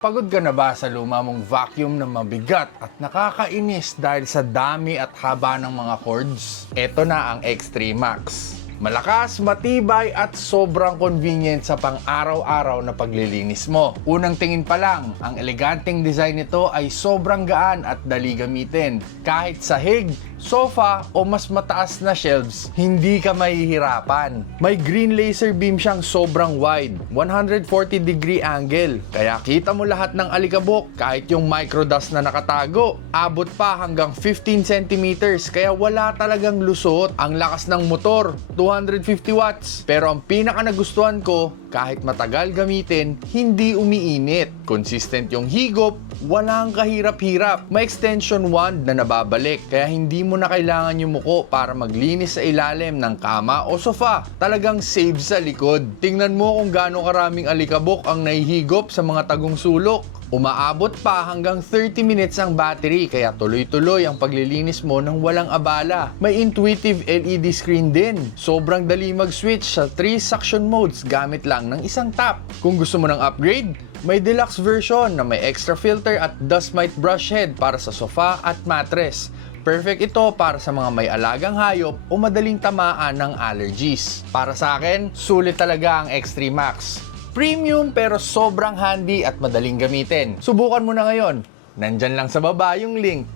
Pagod ka na ba sa luma mong vacuum na mabigat at nakakainis dahil sa dami at haba ng mga cords? Ito na ang X3 Max. Malakas, matibay at sobrang convenient sa pang-araw-araw na paglilinis mo. Unang tingin pa lang, ang eleganteng design nito ay sobrang gaan at dali gamitin. Kahit sahig, sofa o mas mataas na shelves, hindi ka mahihirapan. May green laser beam siyang sobrang wide, 140 degree angle. Kaya kita mo lahat ng alikabok, kahit yung microdust na nakatago. Abot pa hanggang 15 centimeters, kaya wala talagang lusot. Ang lakas ng motor, 250 watts. Pero ang pinaka nagustuhan ko, kahit matagal gamitin, hindi umiinit. Consistent yung higop, walang kahirap-hirap. May extension wand na nababalik, kaya hindi mo na kailangan yung muko para maglinis sa ilalim ng kama o sofa. Talagang save sa likod. Tingnan mo kung gaano karaming alikabok ang nahihigop sa mga tagong sulok. Umaabot pa hanggang 30 minutes ang battery, kaya tuloy-tuloy ang paglilinis mo nang walang abala. May intuitive LED screen din. Sobrang dali mag-switch sa 3 suction modes gamit lang ng isang tap. Kung gusto mo ng upgrade, may deluxe version na may extra filter at dust mite brush head para sa sofa at mattress. Perfect ito para sa mga may alagang hayop o madaling tamaan ng allergies. Para sa akin, sulit talaga ang X3 Max. Premium pero sobrang handy at madaling gamitin. Subukan mo na ngayon. Nandyan lang sa baba yung link.